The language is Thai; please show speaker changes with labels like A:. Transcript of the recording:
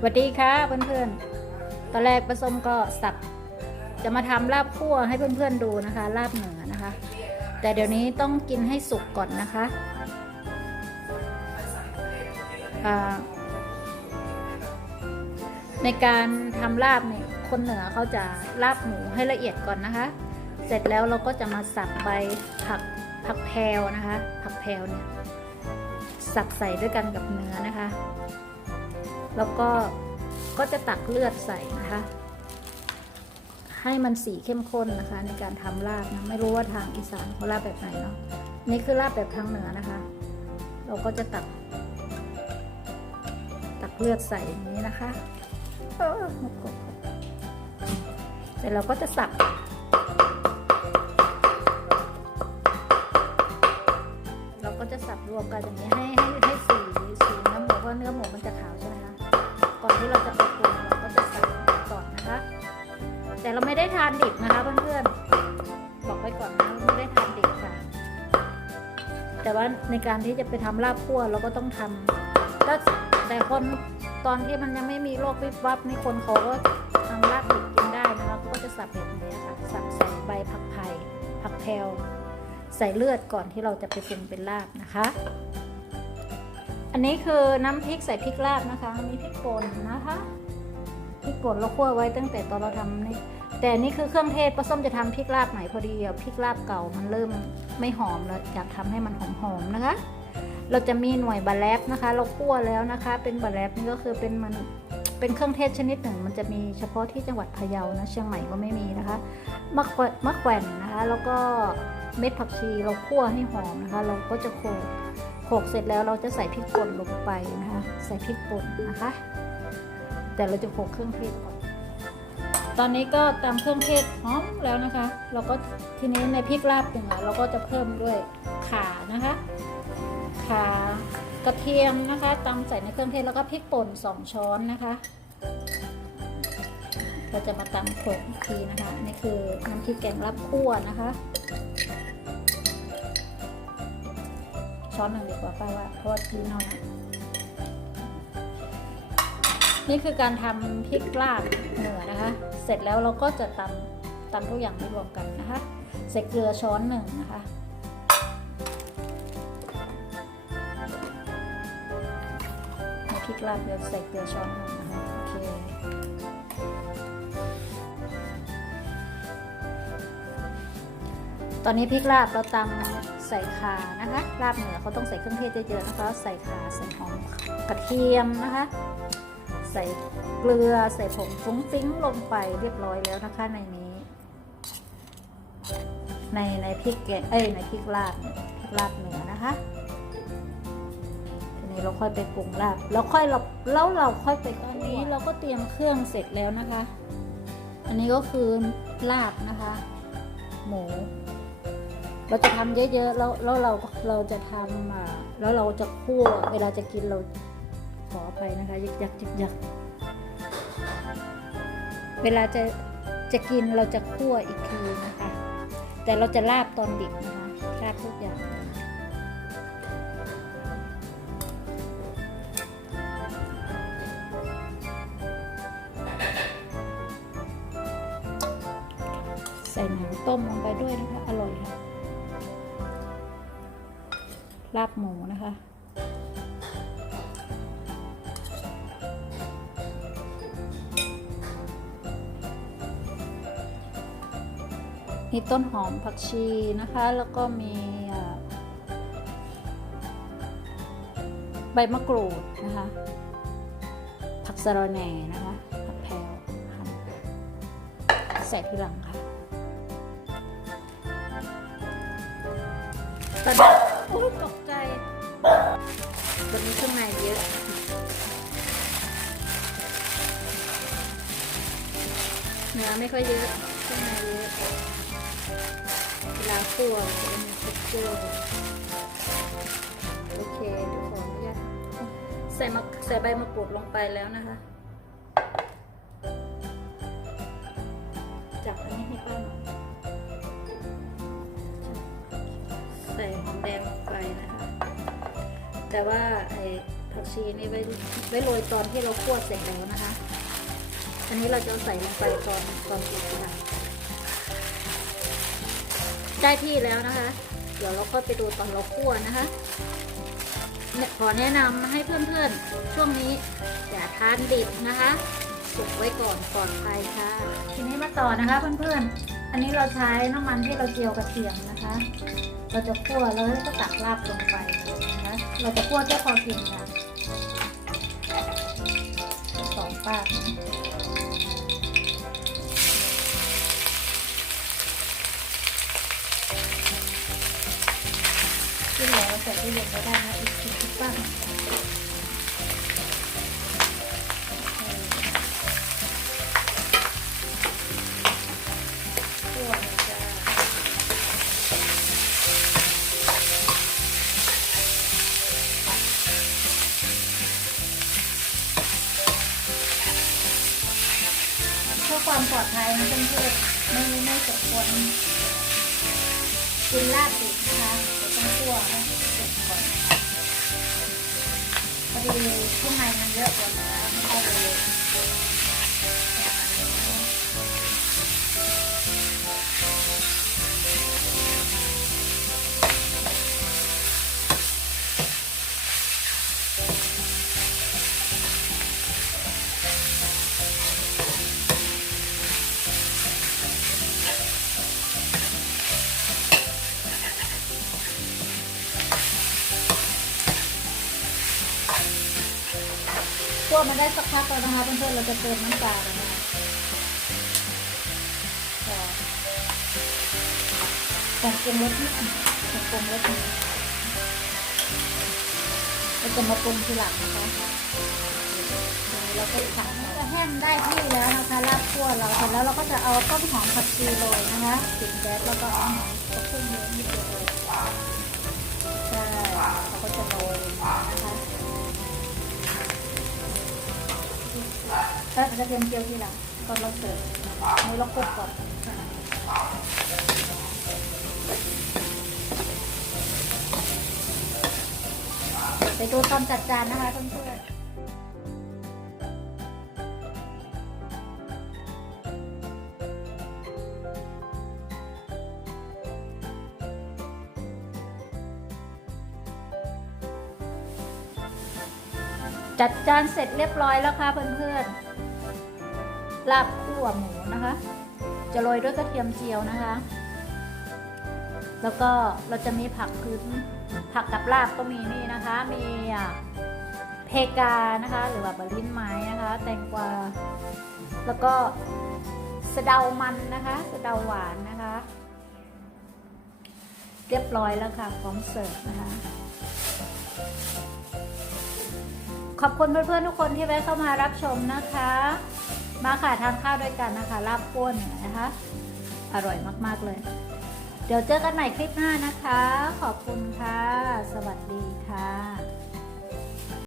A: สวัสดีค่ะเพื่อนๆ ตอนแรกประสมก็สับจะมาทำลาบคั่วให้เพื่อนๆดูนะคะ ลาบเหนือนะคะ แต่เดี๋ยวนี้ต้องกินให้สุกก่อนนะคะในการทำลาบเนี่ยคนเหนือเขาจะลาบหมูให้ละเอียดก่อนนะคะ เสร็จแล้วเราก็จะมาสับใบผักผักแพรวนะคะ ผักแพรวเนี่ยสับใส่ด้วยกันกับเนื้อนะคะ แล้วก็ก็จะตักเลือดใส่นะคะ ให้มันสีเข้มข้นนะคะ ในการทำลาบนะไม่รู้ว่าทางอีสานเขาลาบแบบไหนเนาะนี่คือลาบแบบทางเหนือนะคะ เราก็จะตัก ตักเลือดใส่อย่างนี้นะคะเสร็จเราก็จะสับ แต่ว่าในการที่จะไปทำลาบคั่วเราก็ต้องทำก็แต่คนตอนที่มันยังไม่มีโรควิบวับนี่คนเขาก็ทำลาบดิบกินได้นะคะก็จะสับแบบนี้ค่ะสับใส่ใบผักไผ่ผักแพรวใส่เลือดก่อนที่เราจะไปปรุงเป็นลาบนะคะ อันนี้คือน้ำพริกใส่พริกลาบนะคะมีพริกป่นนะคะพริกป่นเราคั่วไว้ตั้งแต่ตอนเราทำนี่ แต่นี่คือเครื่องเทศป้าส้มจะทำพริกลาบใหม่พอดีอะพริกลาบเก่ามันเริ่มไม่หอมแล้วอยากทำให้มันหอมๆนะคะ เราจะมีหน่วยบะแลบนะคะ เราคั่วแล้วนะคะ เป็นบะแลบนี่ก็คือเป็นมันเป็นเครื่องเทศชนิดหนึ่ง มันจะมีเฉพาะที่จังหวัดพะเยานะเชียงใหม่ก็ไม่มีนะคะมะแขวมะแขวนนะคะ แล้วก็เม็ดผักชีเราคั่วให้หอมนะคะ เราก็จะโขลกโขลกเสร็จแล้วเราจะใส่พริกป่นลงไปนะคะ ใส่พริกป่นนะคะ แต่เราจะโขลกเครื่องเทศก่อน ตอนนี้ก็ตามเครื่องเทศหอมแล้วนะคะ เราก็ทีนี้ในพริกลาบหนึ่งอเราก็จะเพิ่มด้วยข่านะคะข่ากระเทียมนะคะตำใส่ในเครื่องเทศแล้วก็พริกป่นสองช้อนนะคะเราจะมาตำโขลกอีกทีนะคะนนี่คือน้ำพริกแกงลาบคั่วนะคะ ช้อนหนึ่งดีกว่าป้าว่าเพราะว่าทีน้อยนี่คือการทำพริกลาบเหนือนะคะ เสร็จแล้วเราก็จะตำตำทุกอย่างไม่รวมกันนะคะใส่เกลือช้อนหนึ่งนะคะพริกลาบเดี๋ยวใส่เกลือช้อนหนึ่งนะคะโอเคตอนนี้พริกลาบเราตำใส่ขานะคะลาบเหนือเขาต้องใส่เครื่องเทศเยอะๆนะคะใส่ข่าใส่หอมกระเทียมนะคะ ใส่ เกลือใส่ผงฟุ้งฟิ้งลงไปเรียบร้อยแล้วนะคะในนี้ ในในพริกแกงเอ้ยในพริกลาบเนี่ยพริกลาบเหนือนะคะทีนี้เราค่อยไปปรุงลาบแล้วค่อยเราแล้วเราค่อยไปตอนนี้เราก็เตรียมเครื่องเสร็จแล้วนะคะ อันนี้ก็คือลาบนะคะ หมูเราจะทำเยอะๆ แล้วแล้วเราเราจะทำอ่าแล้วเราจะคั่ว เวลาจะกินเราขออภัยนะคะยึกยักยึกยัก เวลาจะจะกินเราจะคั่วอีกทีนะคะ แต่เราจะลาบตอนดิบนะคะลาบทุกอย่างใส่หนังต้มลงไปด้วยนะคะ อร่อยค่ะลาบหมูนะคะ มีต้นหอมผักชีนะคะ แล้วก็มีใบมะกรูดนะคะ ผักสะระแหน่นะคะผักแพรวใส่ทีหลังค่ะตอนนี้โอ้ยตกใจวันนี้เครื่องในเยอะเนื้อไม่ค่อยเยอะเครื่องในเยอะ ลาคั่วจะมีเท็กเจอร์โอเคเดี๋ยวขออนุญาตใส่มะใส่ใบมะกรูดลงไปแล้วนะคะ จับอันนี้ให้ป้าหน่อยใส่หอมแดงลงไปนะคะ แต่ว่าไอ้ผักชีนี่ไว้ไว้โรยตอนที่เราคั่วเสร็จแล้วนะคะ อันนี้เราจะใส่ลงไปตอนตอนสุดค่ะ ได้ที่แล้วนะคะ เดี๋ยวเราก็ไปดูตอนเราคั่วนะคะเนี่ยขอแนะนำให้เพื่อนๆ ช่วงนี้อย่าทานดิบนะคะ สุกไว้ก่อนปลอดภัยค่ะ ทีนี้มาต่อนะคะเพื่อนๆ อันนี้เราใช้น้ำมันที่เราเจียวกระเทียมนะคะ เราจะคั่วแล้วก็ตักลาบลงไปนะคะเราจะคั่วแค่พอกินค่ะสองปากนะ ใส่ตู้เย็นก็ได้นะอีกทีป้าควาเพื่อความปลอดภัยนะเพื่อนๆไม่ไม่สมควรกินลาบดิบนะคะต้องคั่วให้สุกก่อน พอดีข้างในมันเยอะกว่าเนื้อไม่ได้เลย คั่วมาได้สักพักแล้วนะคะเพื่อนๆเราจะเติมน้ำปลาแล้วนะคะแต่งปรุงรสนิดหนึ่งปรุงรสนิดน่อยเราจะมาปรุงทีหลังนะคะเดี๋ยวเราก็ขัดจะแห้งได้ที่แล้วนะคะลาบคั่วเราเสร็จแล้วเราก็จะเอาต้นหอมผักชีโรยนะคะปิดแก๊สแล้วก็เอาหอมกระพุ่งเยอะนิดเดียวเลยใช่เราก็จะโรยนะคะ ถ้าจะเตรียมเจียวทีหลังตอนเราเสิร์ฟมือเรากดก่อนไปดูตอนจัดจานนะคะเพื่อน จัดจานเสร็จเรียบร้อยแล้วค่ะเพื่อนๆลาบคั่วหมูนะคะ จะโรยด้วยกระเทียมเจียวนะคะ แล้วก็เราจะมีผักพื้นผักกับลาบก็มีนี่นะคะ มีเพกานะคะ หรือว่าบะลิ้นไม้นะคะ แตงกวา แล้วก็สะเดามันนะคะ สะเดาหวานนะคะ เรียบร้อยแล้วค่ะพร้อมเสิร์ฟนะคะ ขอบคุณเพื่อนๆทุกคนที่แวะเข้ามารับชมนะคะ มาค่ะทานข้าวด้วยกันนะคะลาบก้นนะคะ อร่อยมากๆเลย เดี๋ยวเจอกันใหม่คลิปหน้านะคะ ขอบคุณค่ะ สวัสดีค่ะ